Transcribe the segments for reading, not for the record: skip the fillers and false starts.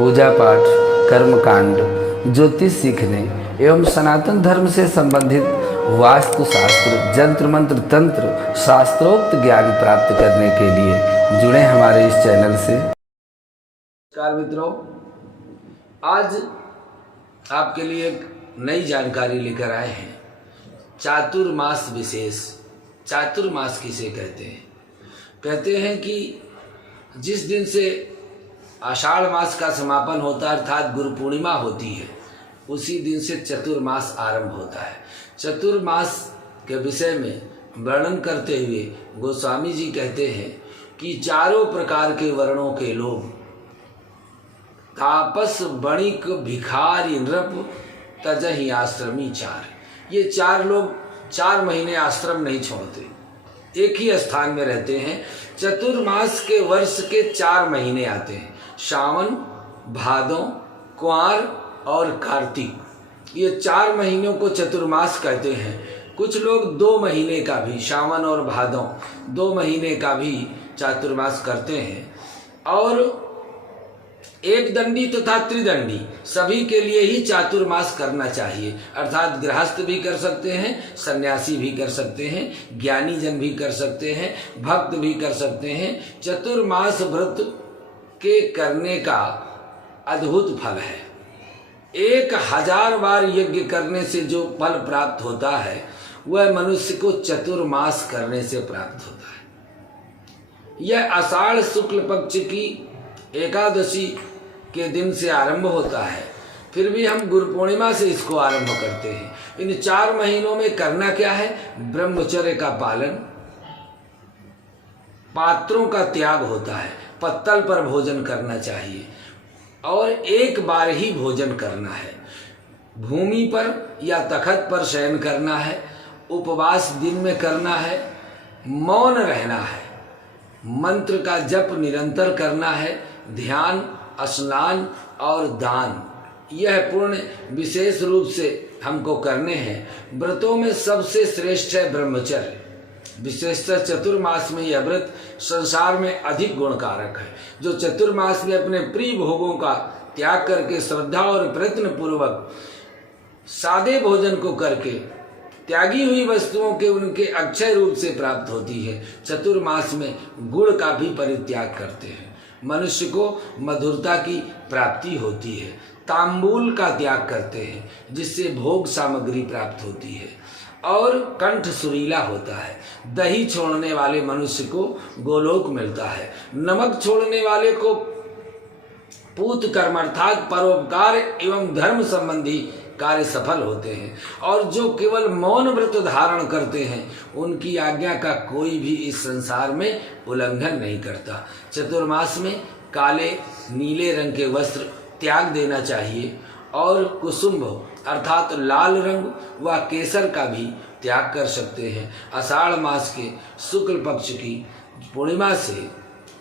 पूजा पाठ, कर्मकांड, ज्योतिष सीखने एवं सनातन धर्म से संबंधित वास्तु शास्त्र, जंत्र मंत्र, तंत्र, शास्त्रोक्त ज्ञान प्राप्त करने के लिए जुड़े हमारे इस चैनल से। नमस्कार मित्रों, आज आपके लिए एक नई जानकारी लेकर आए हैं। चातुर्मास विशेष। चातुर्मास किसे कहते हैं? कहते हैं कि जिस दिन से आषाढ़ मास का समापन होता है अर्थात गुरु पूर्णिमा होती है, उसी दिन से चतुर्मास आरंभ होता है। चतुर्मास के विषय में वर्णन करते हुए गोस्वामी जी कहते हैं कि चारों प्रकार के वर्णों के लोग, तापस, वणिक, भिखारी, नृप, तजहि आश्रमी चार, ये चार लोग 4 महीने आश्रम नहीं छोड़ते, एक ही स्थान में रहते हैं। चतुर्मास के वर्ष के 4 महीने आते हैं, श्रावण, भादो, कुंवार और कार्तिक। ये 4 महीनों को चतुर्मास कहते हैं। कुछ लोग 2 महीने का भी, श्रावण और भादो 2 महीने का भी चातुर्मास करते हैं। और एक दंडी तथा त्रिदंडी सभी के लिए ही चातुर्मास करना चाहिए, अर्थात गृहस्थ भी कर सकते हैं, सन्यासी भी कर सकते हैं, ज्ञानी जन भी कर सकते हैं, भक्त भी कर सकते हैं। चतुर्मास व्रत के करने का अद्भुत फल है। 1000 बार यज्ञ करने से जो फल प्राप्त होता है वह मनुष्य को चतुर्मास करने से प्राप्त होता है। यह आषाढ़ शुक्ल पक्ष की एकादशी के दिन से आरंभ होता है, फिर भी हम गुरु पूर्णिमा से इसको आरंभ करते हैं। इन 4 महीनों में करना क्या है? ब्रह्मचर्य का पालन, पात्रों का त्याग होता है, पत्तल पर भोजन करना चाहिए और एक बार ही भोजन करना है। भूमि पर या तखत पर शयन करना है, उपवास दिन में करना है, मौन रहना है, मंत्र का जप निरंतर करना है, ध्यान, स्नान और दान, यह पुण्य विशेष रूप से हमको करने हैं। व्रतों में सबसे श्रेष्ठ है ब्रह्मचर्य। विशेषतः चतुर्मास में यह व्रत संसार में अधिक गुणकारक है। जो चतुर्मास में अपने प्रिय भोगों का त्याग करके श्रद्धा और प्रयत्न पूर्वक सादे भोजन को करके त्यागी हुई वस्तुओं के उनके अक्षय रूप से प्राप्त होती है। चतुर्मास में गुड़ का भी परित्याग करते हैं, मनुष्य को मधुरता की प्राप्ति होती है। तांबूल का त्याग करते हैं जिससे भोग सामग्री प्राप्त होती है और कंठ सुरीला होता है। दही छोड़ने वाले मनुष्य को गोलोक मिलता है। नमक छोड़ने वाले को पूत कर्म अर्थात परोपकार एवं धर्म संबंधी कार्य सफल होते हैं। और जो केवल मौन व्रत धारण करते हैं उनकी आज्ञा का कोई भी इस संसार में उल्लंघन नहीं करता। चतुर्मास में काले नीले रंग के वस्त्र त्याग देना चाहिए और कुसुम्भ अर्थात लाल रंग व केसर का भी त्याग कर सकते हैं। आषाढ़ मास के शुक्ल पक्ष की पूर्णिमा से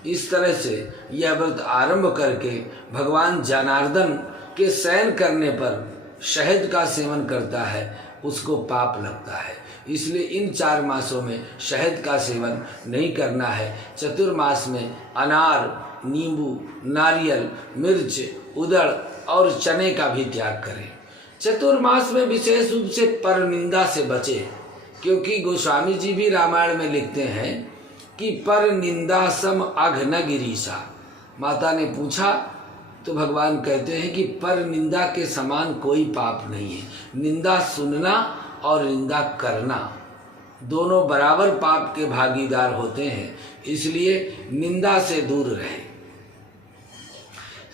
इस तरह से यह व्रत आरंभ करके भगवान जनार्दन के शयन करने पर शहद का सेवन करता है, उसको पाप लगता है। इसलिए इन 4 मासों में शहद का सेवन नहीं करना है। चतुर्मास में अनार, नींबू, नारियल, मिर्च, उदड़ और चने का भी त्याग करें। चतुर्मास में विशेष रूप से परनिंदा से बचे, क्योंकि गोस्वामी जी भी रामायण में लिखते हैं कि पर निंदा सम अघ न गिरीशा। माता ने पूछा तो भगवान कहते हैं कि पर निंदा के समान कोई पाप नहीं है। निंदा सुनना और निंदा करना दोनों बराबर पाप के भागीदार होते हैं, इसलिए निंदा से दूर रहे।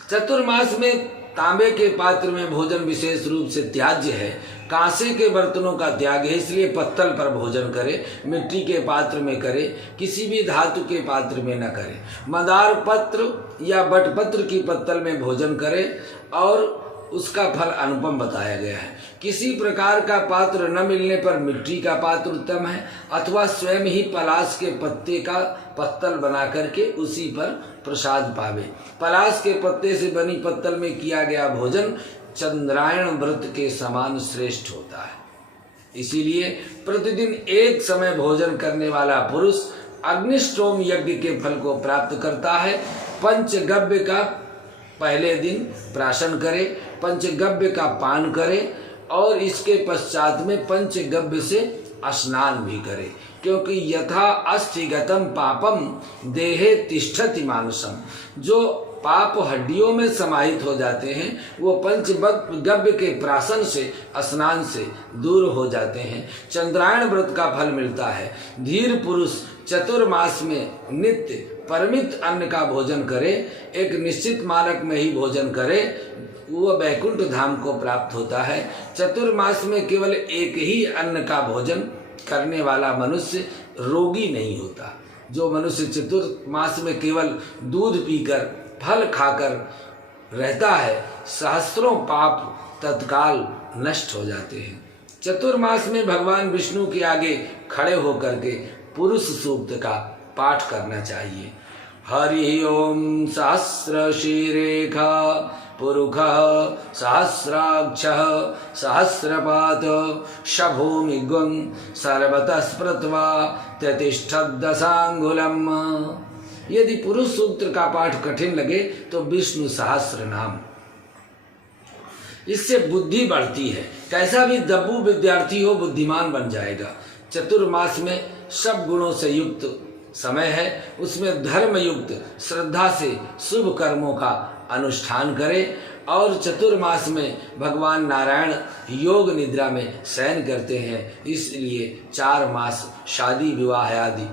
चतुर्मास में तांबे के पात्र में भोजन विशेष रूप से त्याज्य है। कांसे के बर्तनों का त्याग है, इसलिए पत्तल पर भोजन करे, मिट्टी के पात्र में करे, किसी भी धातु के पात्र में न करे। मदार पत्र या बटपत्र की पत्तल में भोजन करे और उसका फल अनुपम बताया गया है। किसी प्रकार का पात्र न मिलने पर मिट्टी का पात्र उत्तम है, अथवा स्वयं ही पलाश के पत्ते का पत्तल बना करके उसी पर प्रसाद पावे। पलाश के पत्ते से बनी पत्तल में किया गया भोजन चंद्रायण व्रत के समान श्रेष्ठ होता है। इसीलिए प्रतिदिन एक समय भोजन करने वाला पुरुष अग्निष्टोम यज्ञ के फल को प्राप्त करता है। पंचगव्य का पहले दिन प्राशन करे, पंचगव्य का पान करे और इसके पश्चात में पंचगव्य से स्नान भी करे, क्योंकि यथा अस्थिगतम पापम देहे तिष्ठति मानसम, जो पाप हड्डियों में समाहित हो जाते हैं वो पंचगव्य के प्राशन से, स्नान से दूर हो जाते हैं। चंद्रायण व्रत का फल मिलता है। धीर पुरुष चतुर्मास में नित्य परमित अन्न का भोजन करे, एक निश्चित मानक में ही भोजन करे, वो वैकुंठ धाम को प्राप्त होता है। चतुर्मास में केवल एक ही अन्न का भोजन करने वाला मनुष्य रोगी नहीं होता। जो मनुष्य चतुर्मास में केवल दूध पीकर फल खाकर रहता है, सहस्त्रों पाप तत्काल नष्ट हो जाते हैं। चतुर्मास में भगवान विष्णु के आगे खड़े होकर के पुरुष सूक्त का पाठ करना चाहिए। हरि ओम सहस्र शीरेखा पुरुष सहस्राक्ष सहस्रपात शभूमि गुं सर्वतः स्मृत्वा ततिष्ठद्दशांगुलम्। यदि पुरुष सूत्र का पाठ कठिन लगे तो विष्णु सहस्र नाम, इससे बुद्धि बढ़ती है। कैसा भी दब्बू विद्यार्थी हो बुद्धिमान बन जाएगा। चतुर्मास में सब गुणों से युक्त समय है, उसमें धर्म युक्त श्रद्धा से शुभ कर्मों का अनुष्ठान करे। और चतुर्मास में भगवान नारायण योग निद्रा में शयन करते हैं, इसलिए 4 मास शादी विवाह आदि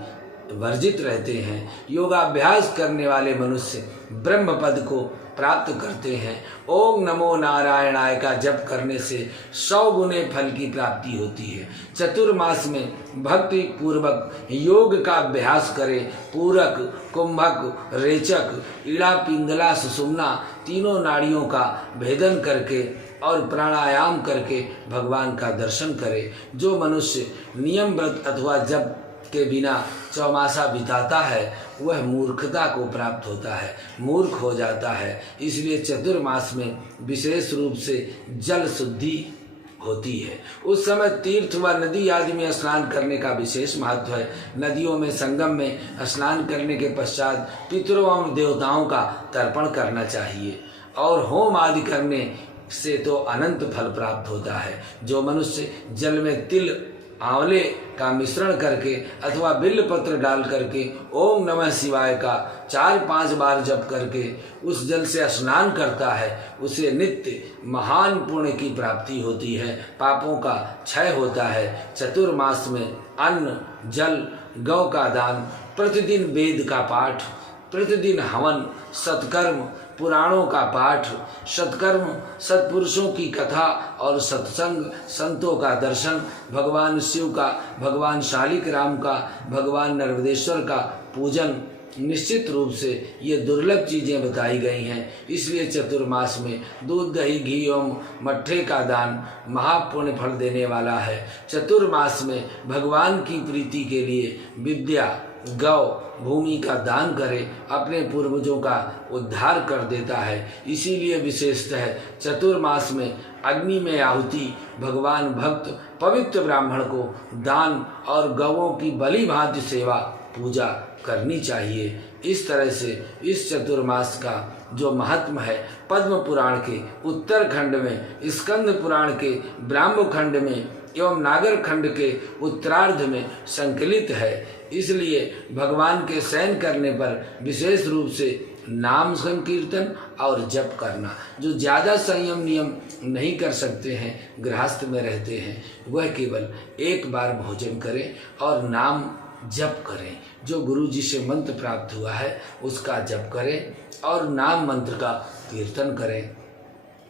वर्जित रहते हैं। योगाभ्यास करने वाले मनुष्य ब्रह्म पद को प्राप्त करते हैं। ओम नमो नारायणाय का जप करने से 100 गुने फल की प्राप्ति होती है। चतुर्मास में भक्ति पूर्वक योग का अभ्यास करें। पूरक, कुंभक, रेचक, ईड़ा, पिंगला, सुषुम्ना तीनों नाड़ियों का भेदन करके और प्राणायाम करके भगवान का दर्शन करें। जो मनुष्य नियम व्रत अथवा जप के बिना चौमासा बिताता है वह मूर्खता को प्राप्त होता है, मूर्ख हो जाता है। इसलिए चतुर्मास में विशेष रूप से जल शुद्धि होती है। उस समय तीर्थ व नदी आदि में स्नान करने का विशेष महत्व है। नदियों में संगम में स्नान करने के पश्चात पितरों एवं देवताओं का तर्पण करना चाहिए और होम आदि करने से तो अनंत फल प्राप्त होता है। जो मनुष्य जल में तिल आंवले का मिश्रण करके अथवा बिल्व पत्र डाल करके ओम नमः शिवाय का 4-5 बार जप करके उस जल से स्नान करता है, उसे नित्य महान पुण्य की प्राप्ति होती है, पापों का क्षय होता है। चतुर्मास में अन्न, जल, गौ का दान, प्रतिदिन वेद का पाठ, प्रतिदिन हवन, सत्कर्म, पुराणों का पाठ, सत्कर्म, सत्पुरुषों की कथा और सत्संग, संतों का दर्शन, भगवान शिव का, भगवान शालिक राम का, भगवान नर्मदेश्वर का पूजन, निश्चित रूप से ये दुर्लभ चीज़ें बताई गई हैं। इसलिए चतुर्मास में दूध, दही, घी एवं मट्ठे का दान महापुण्य फल देने वाला है। चतुर्मास में भगवान की प्रीति के लिए विद्या, गौ, भूमि का दान करे, अपने पूर्वजों का उद्धार कर देता है। इसीलिए विशेषतः चतुर्मास में अग्नि में आहुति भगवान भक्त पवित्र ब्राह्मण को दान और गौओं की बलि भांति सेवा पूजा करनी चाहिए। इस तरह से इस चतुर्मास का जो महात्म है पद्म पुराण के उत्तरखंड में, स्कंद पुराण के ब्राह्म खंड में एवं नागर खंड के उत्तरार्ध में संकलित है। इसलिए भगवान के शयन करने पर विशेष रूप से नाम संकीर्तन और जप करना। जो ज़्यादा संयम नियम नहीं कर सकते हैं, गृहस्थ में रहते हैं, वह केवल एक बार भोजन करें और नाम जप करें। जो गुरु जी से मंत्र प्राप्त हुआ है उसका जप करें और नाम मंत्र का कीर्तन करें,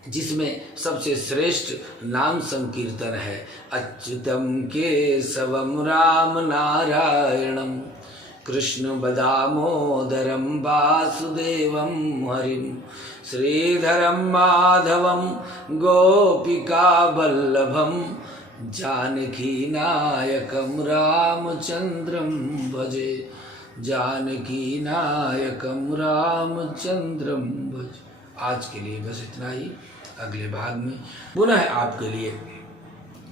जिसमें सबसे श्रेष्ठ नाम संकीर्तन है। अच्युतम केशवम राम नारायणम कृष्ण बदामोदरम वासुदेवम हरिम श्रीधरम माधवम गोपिका वल्लभम जानकी नायकम रामचंद्रम भजे, जानकी नायकम रामचंद्रम भजे। आज के लिए बस इतना ही। अगले भाग में पुनः आपके लिए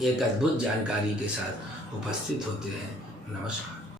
एक अद्भुत जानकारी के साथ उपस्थित होते हैं। नमस्कार।